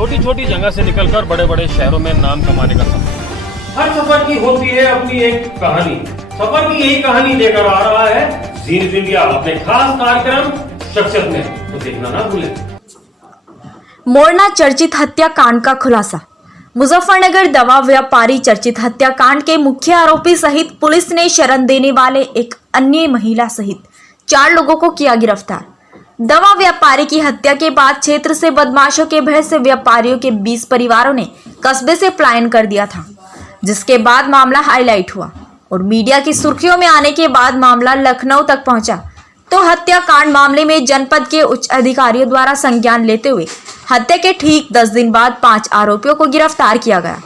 छोटी छोटी जगह से निकलकर बड़े बड़े शहरों में नाम कमाने का सफर। हर सफर की होती है अपनी एक कहानी। सफर की यही कहानी लेकर आ रहा है जीनित इंडिया अपने खास कार्यक्रम शख्सियत में, तो देखना ना भूलें। मोरना चर्चित हत्याकांड का खुलासा। मुजफ्फरनगर दवा व्यापारी चर्चित हत्याकांड के मुख्य आरोपी सहित पुलिस ने शरण देने वाले एक अन्य महिला सहित 4 लोगों को किया गिरफ्तार। दवा व्यापारी की हत्या के बाद क्षेत्र से बदमाशों के भय से व्यापारियों के 20 परिवारों ने कस्बे से पलायन कर दिया था, जिसके बाद मामला हाईलाइट हुआ और मीडिया की सुर्खियों में आने के बाद मामला लखनऊ तक पहुंचा। तो हत्याकांड मामले में जनपद के उच्च अधिकारियों द्वारा संज्ञान लेते हुए हत्या के ठीक 10 दिन बाद 5 आरोपियों को गिरफ्तार किया गया,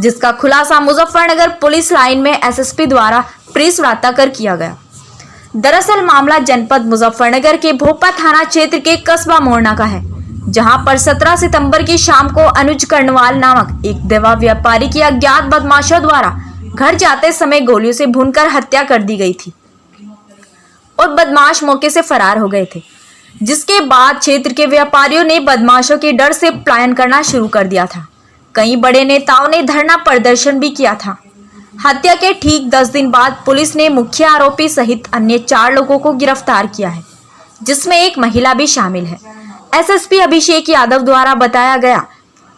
जिसका खुलासा मुजफ्फरनगर पुलिस लाइन में एसएसपी द्वारा प्रेस वार्ता कर किया गया। दरअसल मामला जनपद मुजफ्फरनगर के भोपा थाना क्षेत्र के कस्बा मोरना का है, जहां पर 17 सितंबर की शाम को अनुज कर्णवाल नामक एक दवा व्यापारी की अज्ञात बदमाशों द्वारा घर जाते समय गोलियों से भूनकर हत्या कर दी गई थी और बदमाश मौके से फरार हो गए थे, जिसके बाद क्षेत्र के व्यापारियों ने बदमाशों के डर से पलायन करना शुरू कर दिया था। कई बड़े नेताओं ने धरना प्रदर्शन भी किया था। हत्या के ठीक 10 दिन बाद पुलिस ने मुख्य आरोपी सहित अन्य 4 लोगों को गिरफ्तार किया है, जिसमें एक महिला भी शामिल है। एसएसपी अभिषेक यादव द्वारा बताया गया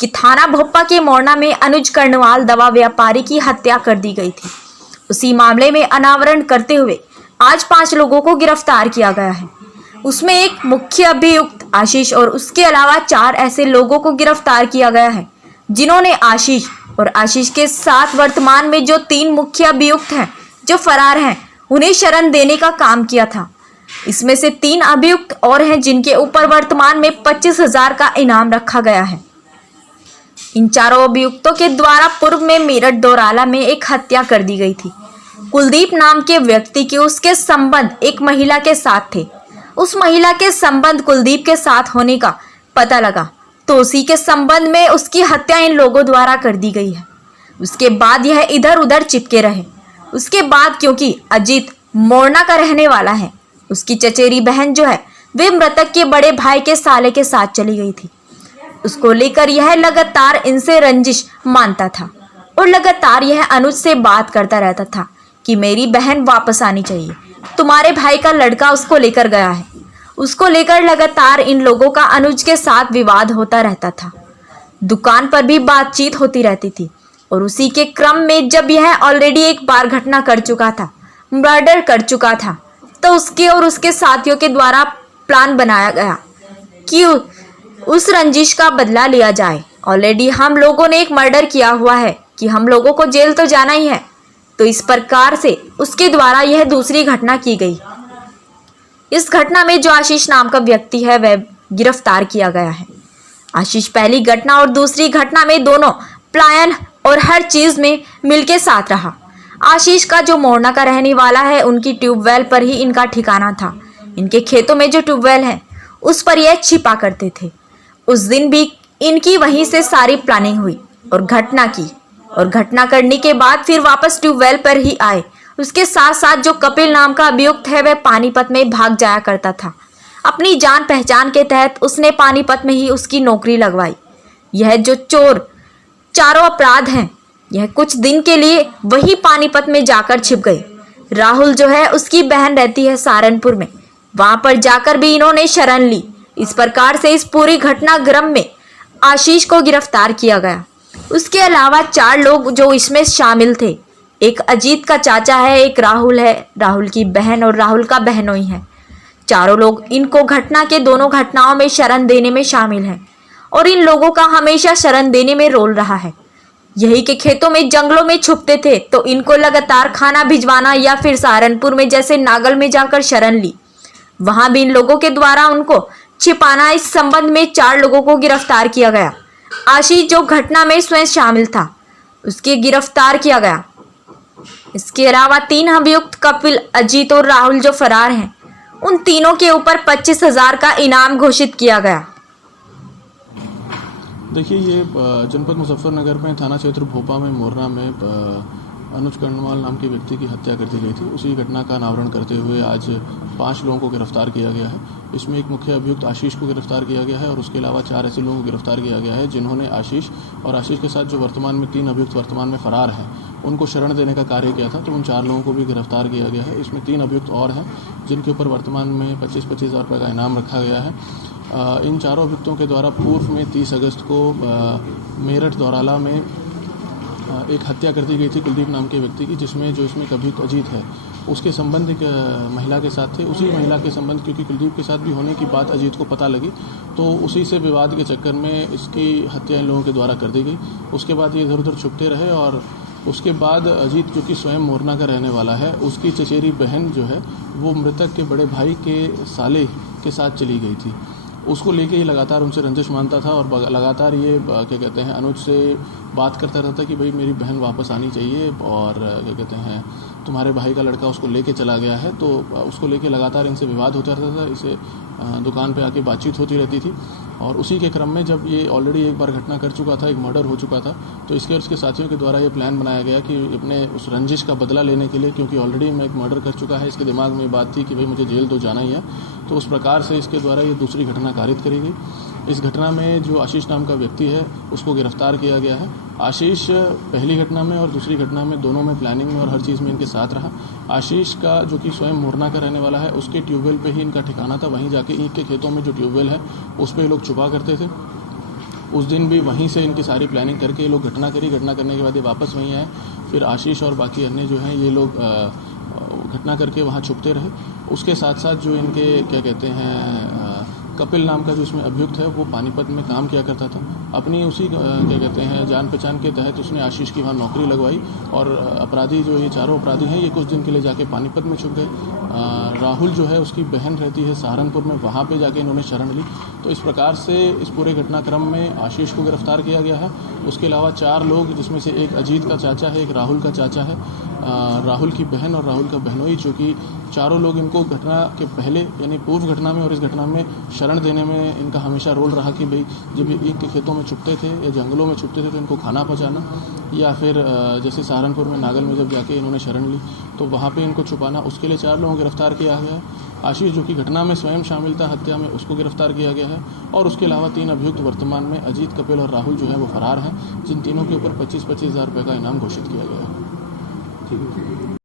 कि थाना भोपा के मोरना में अनुज कर्णवाल दवा व्यापारी की हत्या कर दी गई थी। उसी मामले में अनावरण करते हुए आज 5 लोगों को गिरफ्तार किया गया है। उसमें एक मुख्य अभियुक्त आशीष और उसके अलावा 4 ऐसे लोगों को गिरफ्तार किया गया है, जिन्होंने आशीष और आशीष के साथ वर्तमान में जो 3 मुख्य अभियुक्त हैं जो फरार हैं, उन्हें शरण देने का काम किया था। इसमें से 3 अभियुक्त और हैं जिनके ऊपर वर्तमान में 25,000 का इनाम रखा गया है। इन 4 अभियुक्तों के द्वारा पूर्व में मेरठ दोराला में एक हत्या कर दी गई थी। कुलदीप नाम के व्यक्ति के उसके संबंध एक महिला के साथ थे। उस महिला के संबंध कुलदीप के साथ होने का पता लगा तो उसी के संबंध में उसकी हत्या इन लोगों द्वारा कर दी गई है। उसके बाद यह इधर उधर चिपके रहे। उसके बाद क्योंकि अजीत मोरना का रहने वाला है, उसकी चचेरी बहन जो है वे मृतक के बड़े भाई के साले के साथ चली गई थी। उसको लेकर यह लगातार इनसे रंजिश मानता था और लगातार यह अनुज से बात करता रहता था कि मेरी बहन वापस आनी चाहिए, तुम्हारे भाई का लड़का उसको लेकर गया है। उसको लेकर लगातार इन लोगों का अनुज के साथ विवाद होता रहता था। दुकान पर भी बातचीत होती रहती थी और उसी के क्रम में जब यह ऑलरेडी एक बार घटना कर चुका था, मर्डर कर चुका था, तो उसके और उसके साथियों के द्वारा प्लान बनाया गया कि उस रंजिश का बदला लिया जाए। ऑलरेडी हम लोगों ने एक मर्डर किया हुआ है कि हम लोगों को जेल तो जाना ही है, तो इस प्रकार से उसके द्वारा यह दूसरी घटना की गई। इस घटना में जो आशीष नाम का व्यक्ति है वह गिरफ्तार किया गया है। आशीष पहली घटना और दूसरी घटना में दोनों पलायन और हर चीज में मिलके साथ रहा। आशीष का जो मोरना का रहने वाला है, उनकी ट्यूबवेल पर ही इनका ठिकाना था। इनके खेतों में जो ट्यूबवेल है उस पर यह छिपा करते थे। उस दिन भी इनकी वहीं से सारी प्लानिंग हुई और घटना की, और घटना करने के बाद फिर वापस ट्यूबवेल पर ही आए। उसके साथ साथ जो कपिल नाम का अभियुक्त है वह पानीपत में भाग जाया करता था। अपनी जान पहचान के तहत उसने पानीपत में ही उसकी नौकरी लगवाई। यह जो चोर 4 अपराध हैं, यह कुछ दिन के लिए वही पानीपत में जाकर छिप गए। राहुल जो है उसकी बहन रहती है सहारनपुर में, वहां पर जाकर भी इन्होंने शरण ली। इस प्रकार से इस पूरी घटनाक्रम में आशीष को गिरफ्तार किया गया। उसके अलावा 4 लोग जो इसमें शामिल थे, एक अजीत का चाचा है, एक राहुल है, राहुल की बहन और राहुल का बहनोई है। 4 लोग इनको घटना के दोनों घटनाओं में शरण देने में शामिल हैं और इन लोगों का हमेशा शरण देने में रोल रहा है। यही के खेतों में जंगलों में छुपते थे तो इनको लगातार खाना भिजवाना या फिर सहारनपुर में जैसे नागल में जाकर शरण ली, वहां भी इन लोगों के द्वारा उनको छिपाना। इस संबंध में 4 लोगों को गिरफ्तार किया गया। आशीष जो घटना में स्वयं शामिल था उसके गिरफ्तार किया गया। इसके अलावा 3 अभियुक्त कपिल, अजीत और राहुल जो फरार हैं, उन तीनों के ऊपर 25,000 का इनाम घोषित किया गया। देखिए, ये जनपद मुजफ्फरनगर में थाना क्षेत्र भोपा में मोरना में अनुज कर्णवाल नाम के व्यक्ति की हत्या कर दी गई थी। उसी घटना का अनावरण करते हुए आज 5 लोगों को गिरफ्तार किया गया है। इसमें एक मुख्य अभियुक्त आशीष को गिरफ्तार किया गया है और उसके अलावा 4 ऐसे लोगों को गिरफ्तार किया गया है जिन्होंने आशीष के साथ जो वर्तमान में 3 अभियुक्त वर्तमान में फरार हैं उनको शरण देने का कार्य किया था। तो उन 4 लोगों को भी गिरफ्तार किया गया है। इसमें 3 अभियुक्त और हैं जिनके ऊपर वर्तमान में 25-25 हज़ार रुपये का इनाम रखा गया है। इन चारों अभियुक्तों के द्वारा पूर्व में 30 अगस्त को मेरठ दौराला में एक हत्या कर दी गई थी कुलदीप नाम के व्यक्ति की, जिसमें जो इसमें अभियुक्त अजीत है उसके संबंध एक महिला के साथ थे। उसी महिला के संबंध क्योंकि कुलदीप के साथ भी होने की बात अजीत को पता लगी तो उसी से विवाद के चक्कर में इसकी हत्या इन लोगों के द्वारा कर दी गई। उसके बाद ये इधर उधर छुपते रहे और उसके बाद अजीत जो कि स्वयं मोरना का रहने वाला है उसकी चचेरी बहन जो है वो मृतक के बड़े भाई के साले के साथ चली गई थी। उसको लेके ही लगातार उनसे रंजिश मानता था और लगातार ये क्या कहते हैं अनुज से बात करता रहता कि भाई मेरी बहन वापस आनी चाहिए और क्या कहते हैं तुम्हारे भाई का लड़का उसको लेके चला गया है। तो उसको लेके लगातार इनसे विवाद होता रहता था। इसे दुकान पे आके बातचीत होती रहती थी और उसी के क्रम में जब ये ऑलरेडी एक बार घटना कर चुका था, एक मर्डर हो चुका था, तो इसके और उसके साथियों के द्वारा ये प्लान बनाया गया कि अपने उस रंजिश का बदला लेने के लिए, क्योंकि ऑलरेडी मैं एक मर्डर कर चुका है, इसके दिमाग में बात थी कि भाई मुझे जेल तो जाना ही है। तो उस प्रकार से इसके द्वारा ये दूसरी घटना कारित करी गई। इस घटना में जो आशीष नाम का व्यक्ति है उसको गिरफ्तार किया गया है। आशीष पहली घटना में और दूसरी घटना में दोनों में प्लानिंग में और हर चीज़ में इनके साथ रहा। आशीष का जो कि स्वयं मोरना का रहने वाला है उसके ट्यूबवेल पे ही इनका ठिकाना था। वहीं जाके ईंट के खेतों में जो ट्यूबवेल है उस पर लोग छुपा करते थे। उस दिन भी वहीं से इनकी सारी प्लानिंग करके ये लोग घटना करी। घटना करने के बाद ये वापस वहीं आए। फिर आशीष और बाकी अन्य जो हैं ये लोग घटना करके वहाँ छुपते रहे। उसके साथ साथ जो इनके क्या कहते हैं कपिल नाम का जो इसमें अभियुक्त है वो पानीपत में काम किया करता था। अपनी उसी क्या कहते हैं जान पहचान के तहत उसने आशीष की वहाँ नौकरी लगवाई और अपराधी जो ये चारों अपराधी हैं ये कुछ दिन के लिए जाके पानीपत में छुप गए। राहुल जो है उसकी बहन रहती है सहारनपुर में, वहाँ पे जाके इन्होंने शरण ली। तो इस प्रकार से इस पूरे घटनाक्रम में आशीष को गिरफ्तार किया गया है। उसके अलावा 4 लोग जिसमें से एक अजीत का चाचा है, एक राहुल का चाचा है, राहुल की बहन और राहुल का बहनोई, जो कि चारों लोग इनको घटना के पहले यानी पूर्व घटना में और इस घटना में शरण देने में इनका हमेशा रोल रहा कि भाई जब ये ईंट के खेतों में छुपते थे या जंगलों में छुपते थे तो इनको खाना पहुंचाना, या फिर जैसे सहारनपुर में नागल में जब जाके इन्होंने शरण ली तो वहाँ पे इनको छुपाना, उसके लिए 4 लोगों को गिरफ्तार किया गया है। आशीष जो कि घटना में स्वयं शामिल था हत्या में, उसको गिरफ्तार किया गया है और उसके अलावा 3 अभियुक्त वर्तमान में अजीत, कपिल और राहुल जो है वो फरार हैं, जिन तीनों के ऊपर 25-25 हज़ार रुपये का इनाम घोषित किया गया है। ठीक है।